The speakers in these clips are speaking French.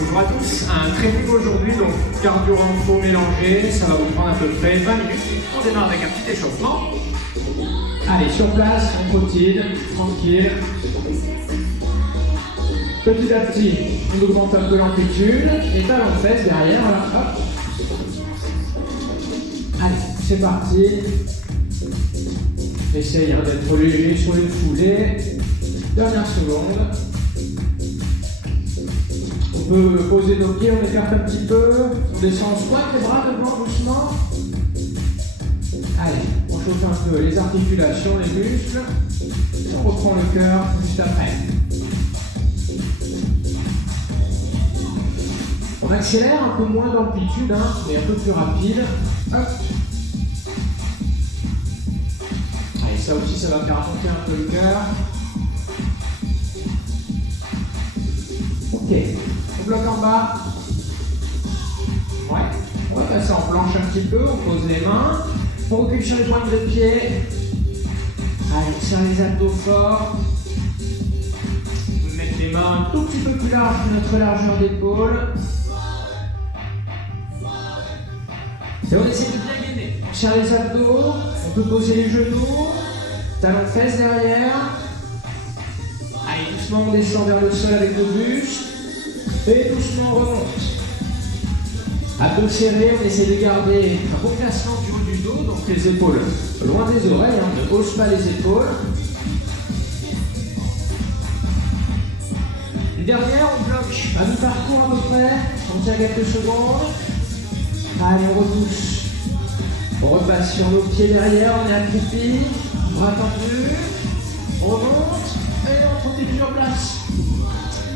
Bonjour à tous, un training aujourd'hui, donc carburant faux mélangé, ça va vous prendre à peu près 20 minutes. On démarre avec un petit échauffement. Allez, sur place, on continue, tranquille. Petit à petit, on augmente un peu l'amplitude, et talons de fesses derrière, voilà, hop. Allez, c'est parti. Essayez d'être léger sur une foulée. Dernière seconde. On peut poser nos pieds, on écarte un petit peu. On descend en squat, les bras devant doucement. Allez, on chauffe un peu les articulations, les muscles. Et on reprend le cœur juste après. On accélère un peu moins d'amplitude, hein, mais un peu plus rapide. Hop. Allez, ça aussi, ça va faire monter un peu le cœur. Ok. On bloque en bas. Ouais. On va passer en planche un petit peu. On pose les mains. On recule sur les pointes de pied. Allez, on serre les abdos fort. On peut mettre les mains un tout petit peu plus larges que notre largeur d'épaule. Et on essaie de bien gainer. On serre les abdos, on peut poser les genoux, talons de fesses derrière. Allez, doucement on descend vers le sol avec le buste. Et doucement on remonte. Abdos serrés, on essaie de garder un beau placement du haut du dos, donc les épaules loin des oreilles, hein, ne hausse pas les épaules. Et derrière, on bloque à mi-parcours à peu près, on tient quelques secondes. Allez, on repousse. On repasse sur nos pieds derrière, on est accroupi, bras tendus. On remonte et on continue sur place.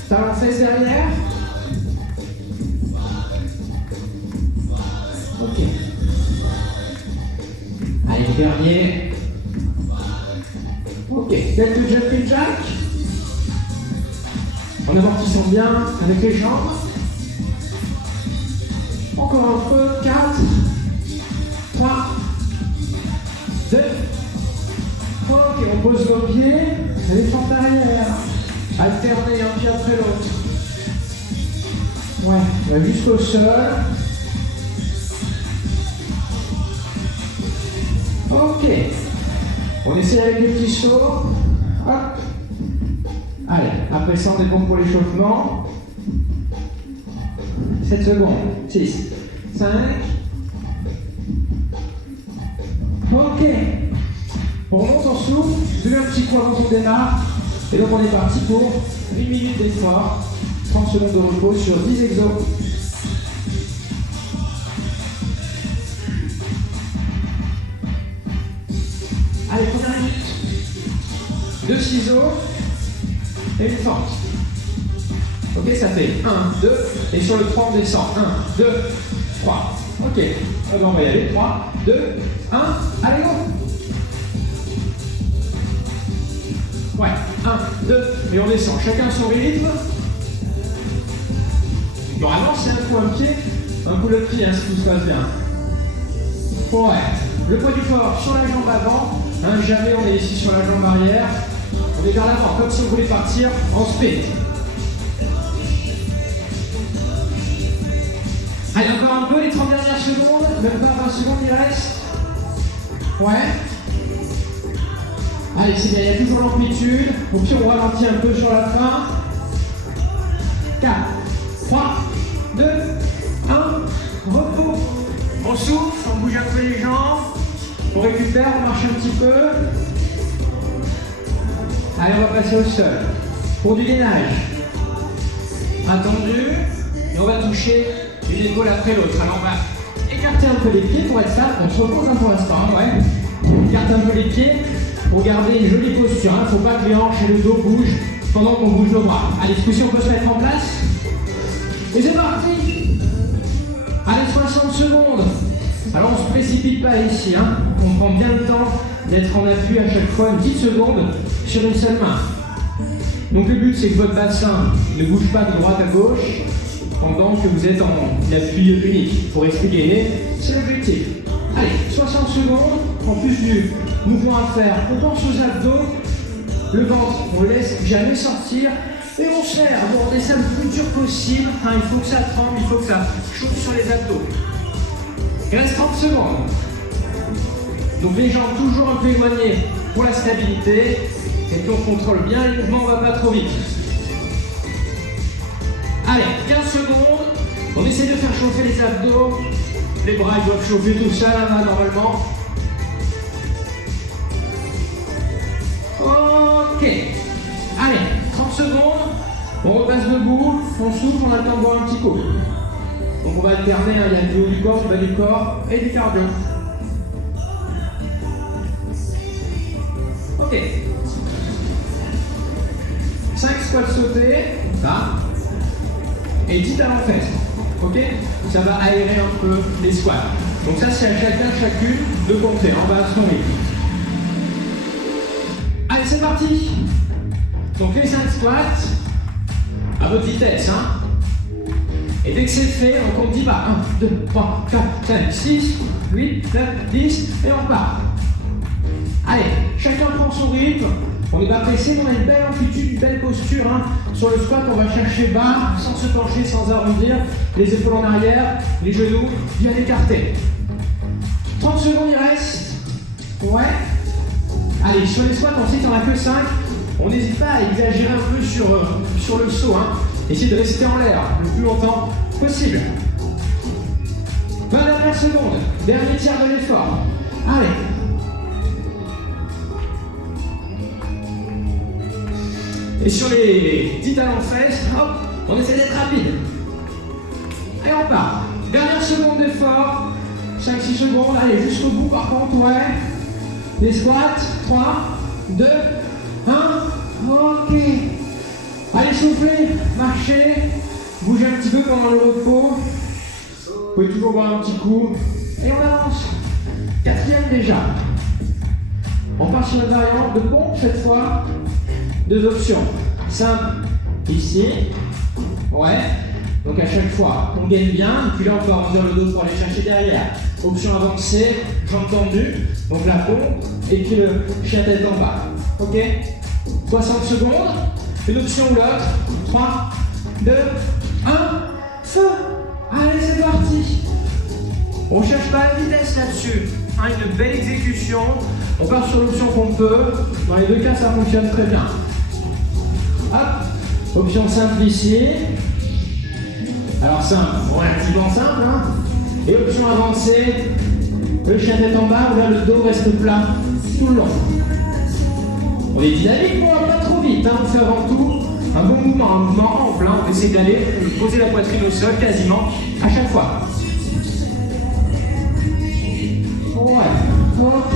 Talons fesses derrière. Ok. Allez, le dernier. Ok, quelques jumping jack. En amortissant bien avec les jambes. Encore un peu, 4, 3, 2, ok, on pose nos pieds, les fentes arrière, alterner un pied après l'autre. Ouais, on va jusqu'au sol. Ok, on essaie avec les petits sauts. Hop. Allez, après ça on dépend pour l'échauffement. 7 secondes, 6, 5. Ok. On remonte, on souffle, je un petit coup avant qu'on démarre. Et donc on est parti pour 8 minutes d'effort, 30 secondes de repos sur 10 exos. Allez, première minute. 2 ciseaux et une fente. Ok, ça fait 1, 2, et sur le 3, on descend. 1, 2, 3. Ok, on va y aller. 3, 2, 1, allez, go! Ouais, 1, 2, et on descend. Chacun son rythme. Normalement, c'est un coup un pied, un coup le pied, hein, si tout se passe bien. Ouais, le poids du corps sur la jambe avant. Hein, jamais on est ici sur la jambe arrière. On est vers l'avant, comme si on voulait partir en speed. Allez, encore un peu, les 30 dernières secondes, même pas 20 secondes, il reste. Ouais. Allez, c'est bien, il y a toujours l'amplitude. Au pire, on ralentit un peu sur la fin. 4, 3, 2, 1, repos. On souffle, on bouge un peu les jambes. On récupère, on marche un petit peu. Allez, on va passer au sol. Pour du gainage. Attendu. Et on va toucher une épaule après l'autre. Alors on va écarter un peu les pieds pour être stable. On se repose pour l'instant, hein, ouais. On écarte un peu les pieds pour garder une jolie posture. Il ne faut pas que les hanches et le dos bougent pendant qu'on bouge nos bras. Allez, ce coup-ci, on peut se mettre en place. Et c'est parti. Allez, 60 secondes. Alors on ne se précipite pas ici. Hein. On prend bien le temps d'être en appui à chaque fois, une petite seconde sur une seule main. Donc le but, c'est que votre bassin ne bouge pas de droite à gauche pendant que vous êtes en appui unique. Pour rester gainé, c'est l'objectif. Allez, 60 secondes, en plus du mouvement à faire, on pense aux abdos, le ventre, on ne laisse jamais sortir, Et on serre. Bon, on essaie le plus dur possible. Hein, il faut que ça tremble, il faut que ça chauffe sur les abdos. Il reste 30 secondes. Donc les jambes toujours un peu éloignées pour la stabilité. Et puis on contrôle bien les mouvements, on ne va pas trop vite. Allez, 15 secondes. On essaie de faire chauffer les abdos. Les bras ils doivent chauffer tout ça là normalement. Ok. Allez, 30 secondes. On repasse debout, on souffle, on attend de boire un petit coup. Donc on va alterner, hein, il y a du haut du corps, du bas du corps et du cardio. Ok. 5 squats sautés, là. Et 10 talons fesses. Ok. Ça va aérer un peu les squats. Donc ça c'est à chacun, chacune de compter. On va à son rythme. Allez, c'est parti. Donc les 5 squats, à votre vitesse, hein. Et dès que c'est fait, on compte 10 pas. 1, 2, 3, 4, 5, 6, 8, 9, 10, et on part. Allez, chacun prend son rythme. On n'est pas pressé, mais on a une belle amplitude, une belle posture. Hein. Sur le squat, on va chercher bas, sans se pencher, sans arrondir. Les épaules en arrière, les genoux bien écartés. 30 secondes, il reste. Ouais. Allez, sur les squats, ensuite, on n'a que 5. On n'hésite pas à exagérer un peu sur le saut. Hein. Essayez de rester en l'air le plus longtemps possible. 20 dernières secondes. Dernier tiers de l'effort. Allez. Et sur les 10 talons fesses, hop, on essaie d'être rapide. Et on part. Dernière seconde d'effort. 5-6 secondes. Allez, jusqu'au bout par contre, ouais. Les squats. 3, 2, 1. Ok. Allez, soufflez, marchez. Bougez un petit peu pendant le repos. Vous pouvez toujours boire un petit coup. Et on avance. 4e déjà. On part sur la variante de pompe cette fois. 2 options. Simple, ici. Ouais. Donc à chaque fois, on gagne bien. Et puis là, on peut arrondir le dos pour aller chercher derrière. Option avancée, jambes tendues. Donc la pompe. Et puis le chien tête en bas. Ok. 60 secondes. Une option ou l'autre. 3, 2, 1. Feu. Allez, c'est parti. On ne cherche pas la vitesse là-dessus. Hein, une belle exécution. On part sur l'option qu'on peut. Dans les deux cas, ça fonctionne très bien. Hop, option simple ici. Alors simple, relativement simple. Hein. Et option avancée, le chien tête en bas, où là le dos reste plat tout le long. On est dynamique, mais on va pas trop vite. Hein. On fait avant tout un bon mouvement, un mouvement ample. Hein. On essaie d'aller poser la poitrine au sol quasiment à chaque fois. Ouais, ok.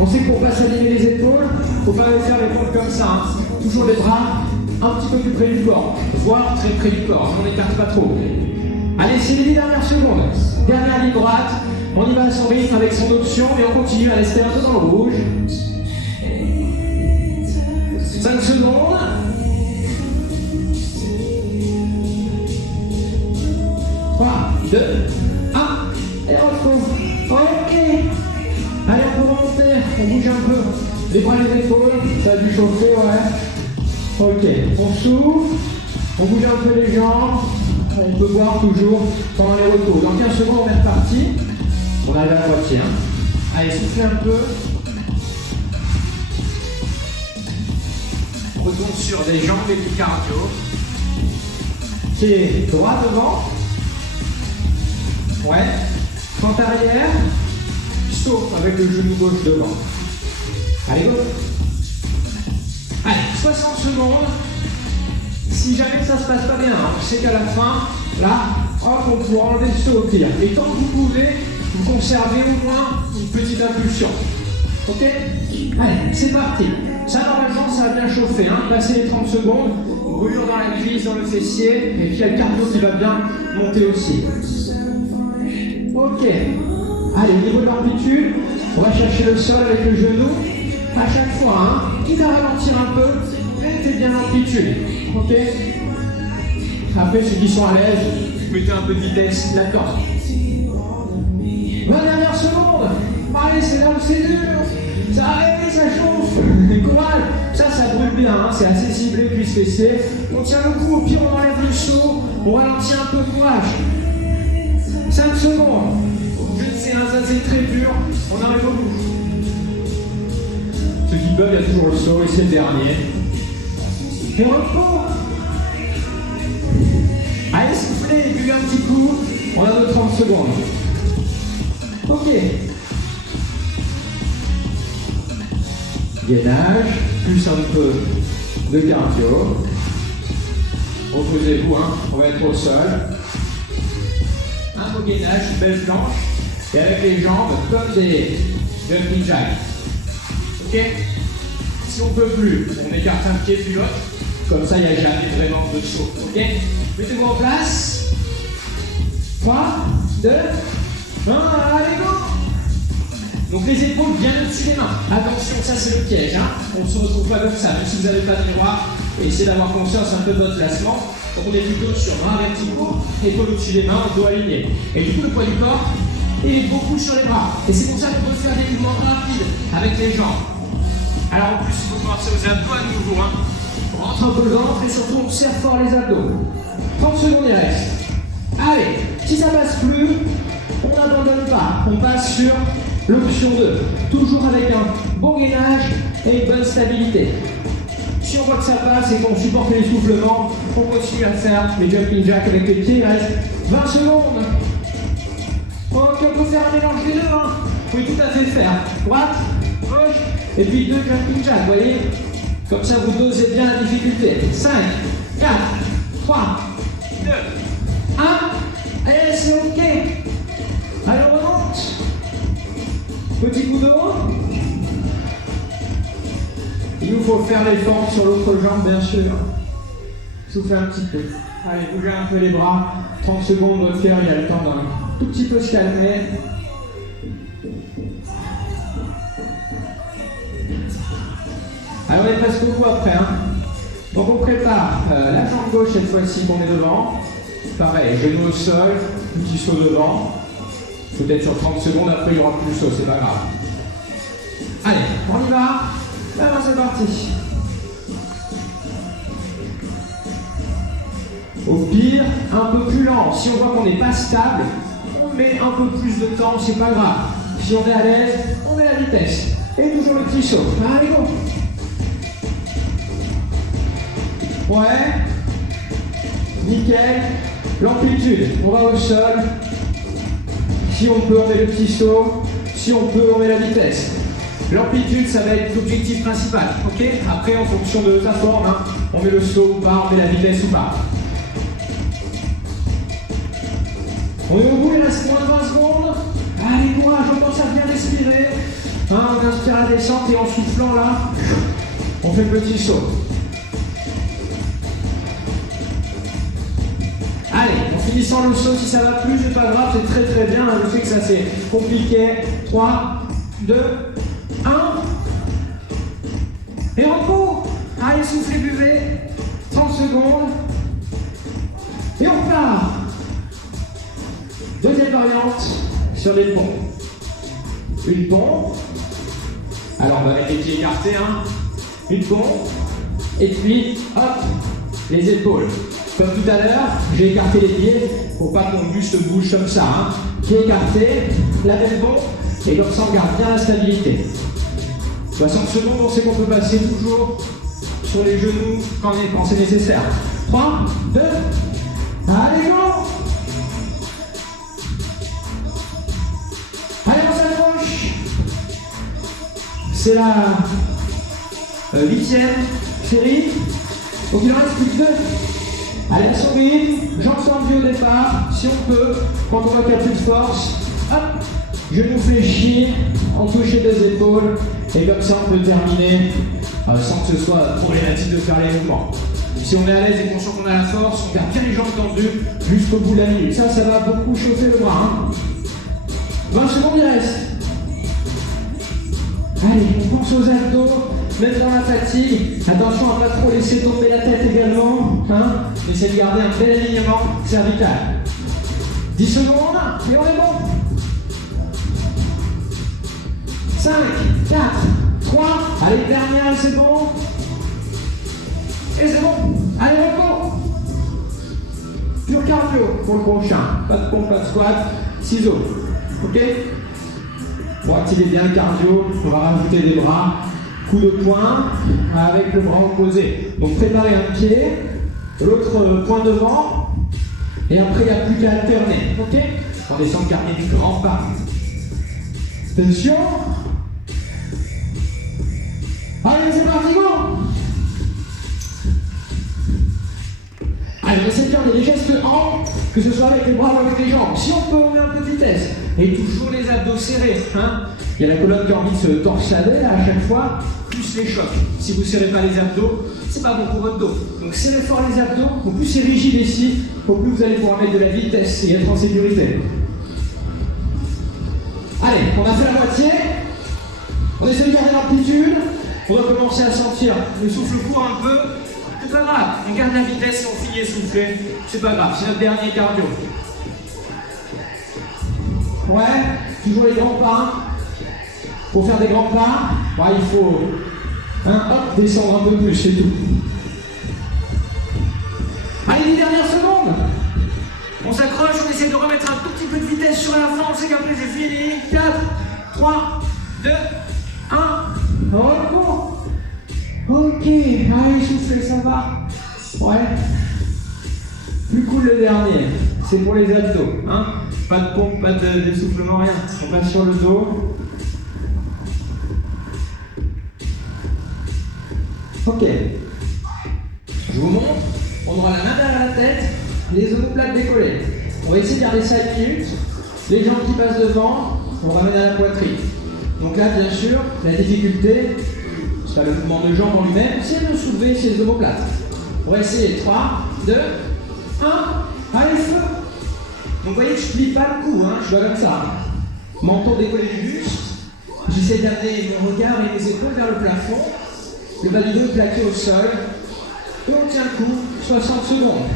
On sait qu'on passe à s'aligner les épaules, faut pas faire les pompes comme ça. Hein. Toujours les bras un petit peu plus près du corps, voire très près du corps, on n'écarte pas trop. Allez, c'est les 10 dernières secondes. Dernière ligne droite, on y va à son rythme avec son option et on continue à rester un peu dans le rouge. 5 secondes. 3, 2, 1, et on retrouve. Ok. Allez, on peut remonter, on bouge un peu les bras et les épaules, ça a dû chauffer, ouais. Ok, on souffle, on bouge un peu les jambes, on peut boire toujours pendant les repos. Dans 15 secondes, on est reparti. On arrive à la moitié. Hein. Allez, soufflez un peu. On retourne sur des jambes et du cardio. Pied droit devant. Ouais. Fente arrière. Sauf avec le genou gauche devant. Allez, go. Allez, 60 secondes. Si jamais ça se passe pas bien, on sait qu'à la fin, là, hop, on pourra enlever le saut au pire. Et tant que vous pouvez, vous conservez au moins une petite impulsion. Ok? Allez, c'est parti. Ça, normalement, ça a bien chauffé. Hein. Passez les 30 secondes, brûlure dans la cuisse, dans le fessier, et puis il y a le cardio qui va bien monter aussi. Ok. Allez, au niveau de l'amplitude, on va chercher le sol avec le genou. À chaque fois, hein, quitte à ralentir un peu, mettez bien l'amplitude. Ok? Après, ceux qui sont à l'aise, mettez un peu de vitesse, d'accord. 20 dernières secondes. Allez, c'est là où c'est dur. Ça arrive, ça chauffe. Courage. Ça brûle bien, hein, c'est assez ciblé, cuisse fessée. On tient le coup, au pire on enlève le saut, on ralentit un peu le courage. 5 secondes. Je sais, hein, ça c'est très dur, on arrive au bout. Ceux qui peuvent, il y a toujours le saut et c'est le dernier. Et repos. Allez, soufflez et buvez un petit coup. On a nos 30 secondes. Ok. Gainage, plus un peu de cardio. Reposez-vous, hein, on va être au sol. Un beau gainage, une belle planche. Et avec les jambes comme des jumping jacks. Ok? Si on ne peut plus, on écarte un pied plus l'autre. Comme ça, il n'y a jamais vraiment de saut. Ok? Mettez-vous en place. 3, 2, 1, allez go! Donc les épaules bien au-dessus des mains. Attention, ça c'est le piège. Hein. On ne se retrouve pas comme ça, même si vous n'avez pas de miroir. Essayez d'avoir conscience un peu de votre placement. Donc on est plutôt sur bras verticaux, épaules au-dessus des mains, dos aligné. Et du coup, le poids du corps est beaucoup sur les bras. Et c'est pour ça qu'on peut faire des mouvements rapides avec les jambes. Alors en plus, il faut penser aux abdos à nouveau. Hein. On rentre un peu le ventre et surtout on serre fort les abdos. 30 secondes il reste. Allez, si ça passe plus, on n'abandonne pas. On passe sur l'option 2. Toujours avec un bon gainage et une bonne stabilité. Si on voit que ça passe et qu'on supporte l'essoufflement, on continue à faire les jumping jacks avec les pieds. Il reste 20 secondes. Ok, on peut faire un mélange des deux. Hein. Vous pouvez tout à fait faire droite, gauche, et puis 2 jumping jacks, vous voyez? Comme ça, vous dosez bien la difficulté. 5, 4, 3, 2, 1. Allez, c'est ok. Allez, on remonte. Petit coup d'eau. Il nous faut faire les fentes sur l'autre jambe, bien sûr. Soufflez un petit peu. Allez, bougez un peu les bras. 30 secondes, votre cœur, il y a le temps d'un tout petit peu se calmer. Alors, on est presque au bout après. Hein. Donc, on prépare la jambe gauche cette fois-ci qu'on est devant. Pareil, genou au sol, petit saut devant. Peut-être sur 30 secondes, après il n'y aura plus de saut, c'est pas grave. Allez, on y va. Alors c'est parti. Au pire, un peu plus lent. Si on voit qu'on n'est pas stable, on met un peu plus de temps, c'est pas grave. Si on est à l'aise, on met la vitesse. Et toujours le petit saut. Allez, go. Ouais. Nickel. L'amplitude, on va au sol. Si on peut, on met le petit saut. Si on peut, on met la vitesse. L'amplitude, ça va être l'objectif principal. Ok? Après, en fonction de ta forme, hein, on met le saut ou pas, on met la vitesse ou pas. On est au bout, il reste moins de 20 secondes. Allez, courage, on commence à bien respirer. Hein, on inspire la descente et en soufflant là, on fait le petit saut. Allez, en finissant le saut, si ça va plus, c'est pas grave, c'est très très bien. Je sais que ça c'est compliqué. 3, 2, 1. Et repos. Allez, soufflez, buvez. 30 secondes. Et on part. Deuxième variante sur les ponts. Une pompe. Alors on va mettre les pieds écartés. Hein. Une pompe. Et puis, hop, les épaules. Comme tout à l'heure, j'ai écarté les pieds pour pas que mon buste bouge comme ça. Hein. Pieds écartés, la même pompe, et comme ça on garde bien la stabilité. 60 secondes, on sait qu'on peut passer toujours sur les genoux quand c'est nécessaire. 3, 2, allez go! Allez, on s'approche. C'est la 8e série. Donc il en reste plus que 2. Allez, à son rythme, jambes tendues au départ, si on peut, quand on voit qu'il n'y a plus de force, hop, genoux fléchis, on touche les épaules, et comme ça on peut terminer sans que ce soit problématique de faire les mouvements. Si on est à l'aise et qu'on sent qu'on a la force, on garde bien les jambes tendues jusqu'au bout de la minute. Ça va beaucoup chauffer le bras. Hein. 20 secondes il reste. Allez, on pense aux abdos, même dans la fatigue. Attention à ne pas trop laisser tomber la tête également. Hein. Essayez de garder un bel alignement cervical. 10 secondes et on est bon. 5, 4, 3, allez, dernière, c'est bon. Et c'est bon. Allez, repos. Pur cardio pour le prochain. Pas de pompe, pas de squat. Ciseaux. Ok? Pour activer bien le cardio, on va rajouter des bras. Coup de poing avec le bras opposé. Donc préparez un pied, l'autre poing devant. Et après, il n'y a plus qu'à alterner. Ok? On descend le carnet du grand pas. Attention. Allez, c'est parti, go! Allez, on essaie de faire des gestes en, que ce soit avec les bras ou avec les jambes. Si on peut, on met un peu de vitesse. Et toujours les abdos serrés. Hein? Il y a la colonne qui a envie de se torsader là, à chaque fois, plus les chocs. Si vous ne serrez pas les abdos, c'est pas bon pour votre dos. Donc serrez fort les abdos, au plus c'est rigide ici, au plus vous allez pouvoir mettre de la vitesse et être en sécurité. Allez, on a fait la moitié. On essaie de garder l'amplitude. On va commencer à sentir le souffle court un peu. C'est pas grave, on garde la vitesse et on finit essoufflé. C'est pas grave, c'est notre dernier cardio. Ouais, toujours les grands pas. Pour faire des grands pas, ouais, il faut hop, descendre un peu plus, c'est tout. Allez, les dernières secondes. On s'accroche, on essaie de remettre un tout petit peu de vitesse sur la fin. On sait qu'après c'est fini. 4, 3, 2, 1. Repos. Ok, allez, soufflez, ça va. Ouais. Plus cool le dernier. C'est pour les abdos. Hein? Pas de pompe, pas d'essoufflement, rien. On passe sur le dos. Ok. Je vous montre. On aura la main derrière la tête, les omoplates décollées. On va essayer de garder 5 minutes. Les jambes qui passent devant, on ramène à la poitrine. Donc là, bien sûr, la difficulté, c'est pas le mouvement de jambes en lui-même, c'est de soulever ces omoplates. On va essayer. 3, 2, 1. Allez, feu. Donc vous voyez que je ne plie pas le cou, hein, je dois comme ça. Menton décollé du buste. J'essaie d'amener mon regard et mes épaules vers le plafond. Le bas du dos plaqué au sol. Et on tient le coup, 60 secondes.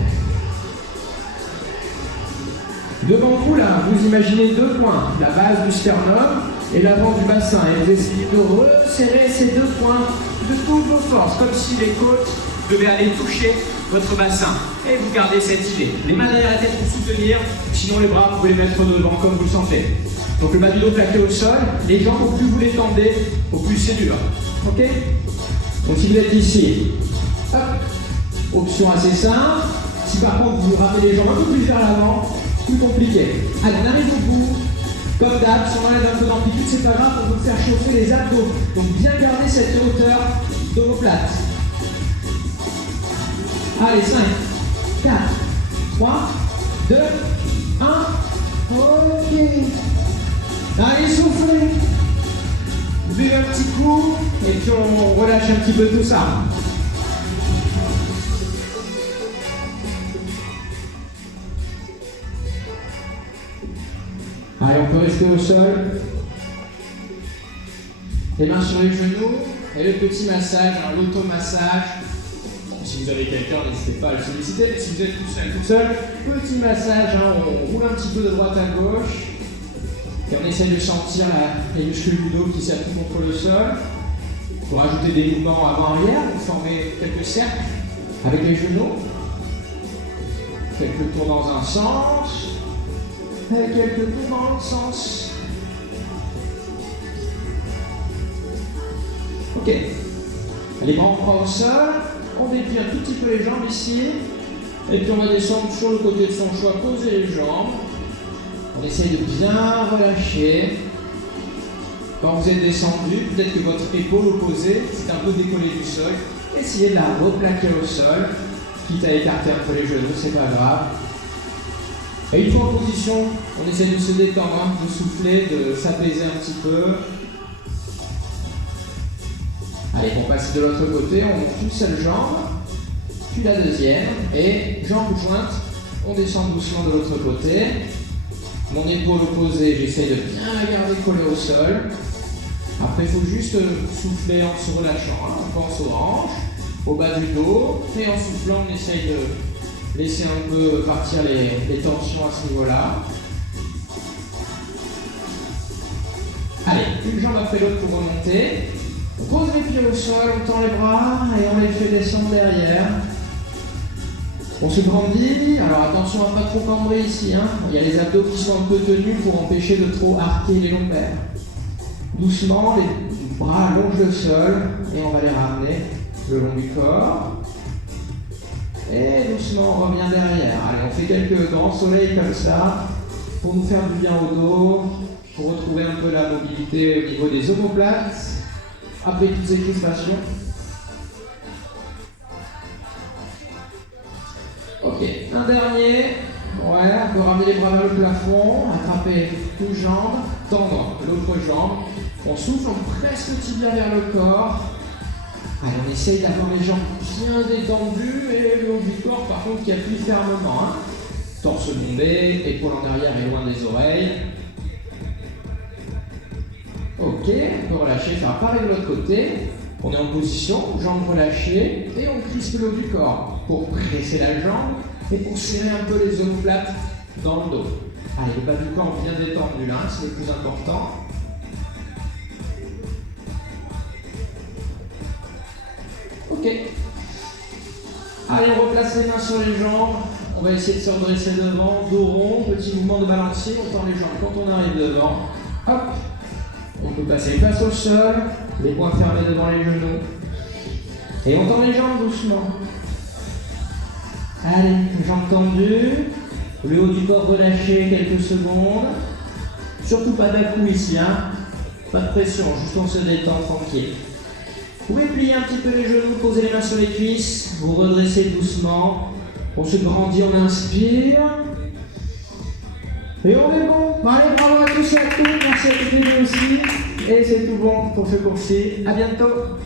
Devant vous, là, vous imaginez 2 points. La base du sternum et l'avant du bassin. Et vous essayez de resserrer ces 2 points de toutes vos forces, comme si les côtes devaient aller toucher votre bassin. Et vous gardez cette idée. Les mains derrière la tête pour soutenir, sinon les bras, vous pouvez les mettre devant comme vous le sentez. Donc le bas du dos plaqué au sol, les jambes, au plus vous les tendez, au plus c'est dur. Ok? Donc si vous êtes ici, hop, option assez simple. Si par contre vous ramenez les jambes un peu plus vers l'avant, plus compliqué. Allez, on arrive au bout. Comme d'hab, si on enlève un peu d'amplitude, c'est pas grave, on va vous faire chauffer les abdos. Donc bien garder cette hauteur d'omoplate. Allez, 5, 4, 3, 2, 1. Ok. Allez, soufflez. Buvez un petit coup et puis on relâche un petit peu tout ça. Allez, on peut rester au sol. Les mains sur les genoux et le petit massage, l'automassage. Bon, si vous avez quelqu'un, n'hésitez pas à le solliciter. Mais si vous êtes tout seul, petit massage, on roule un petit peu de droite à gauche. Et on essaie de sentir les muscles du dos qui s'appuient contre le sol. Pour ajouter des mouvements avant-arrière, vous formez quelques cercles avec les genoux. Quelques tours dans un sens. Et quelques tours dans l'autre sens. Ok. Les bras prend au sol. On déplie un tout petit peu les jambes ici. Et puis on va descendre sur le côté de son choix, poser les jambes. On essaye de bien relâcher. Quand vous êtes descendu, peut-être que votre épaule opposée s'est un peu décollée du sol. Essayez de la replaquer au sol, quitte à écarter un peu les genoux, c'est pas grave. Et une fois en position, on essaie de se détendre, de souffler, de s'apaiser un petit peu. Allez, on passe de l'autre côté, on monte une seule jambe, puis la deuxième, et jambes jointes, on descend doucement de l'autre côté. Mon épaule opposée, j'essaie de bien la garder collée au sol. Après, il faut juste souffler en se relâchant. Hein. On pense aux hanches, au bas du dos. Et en soufflant, on essaye de laisser un peu partir les tensions à ce niveau-là. Allez, une jambe après l'autre pour remonter. On pose les pieds au sol, on tend les bras et on les fait descendre derrière. On se grandit, alors attention à pas trop cambrer ici, hein. Il y a les abdos qui sont un peu tenus pour empêcher de trop arquer les lombaires. Doucement, les bras allongent le sol et on va les ramener le long du corps. Et doucement, on revient derrière. Allez, on fait quelques grands soleils comme ça pour nous faire du bien au dos, pour retrouver un peu la mobilité au niveau des omoplates après toutes ces crispations. Ok, un dernier. Ouais, on peut ramener les bras vers le plafond, attraper une jambe, tendre l'autre jambe. On souffle, on presse le tibia vers le corps. Allez, on essaye d'avoir les jambes bien détendues et le haut du corps, par contre, qui appuie fermement. Hein. Torse bombé, épaule en arrière et loin des oreilles. Ok, on peut relâcher, faire pareil de l'autre côté. On est en position, jambes relâchées et on crispe le haut du corps pour presser la jambe et pour serrer un peu les omoplates dans le dos. Allez, le bas du corps bien détendu là, c'est le plus important. Ok. Allez, on replace les mains sur les jambes. On va essayer de se redresser devant, dos rond, petit mouvement de balancier. On tend les jambes quand on arrive devant. Hop. On peut passer face au sol, les poings fermés devant les genoux. Et on tend les jambes doucement. Allez, jambes tendues. Le haut du corps relâché quelques secondes. Surtout pas d'à-coup ici, hein. Pas de pression, juste on se détend tranquille. Vous pouvez plier un petit peu les genoux, poser les mains sur les cuisses, vous redressez doucement. On se grandit, on inspire. Et on est bon. Allez, bravo à tous et à toutes. Merci à toutes les deux aussi. Et c'est tout bon pour ce cours-ci. À bientôt.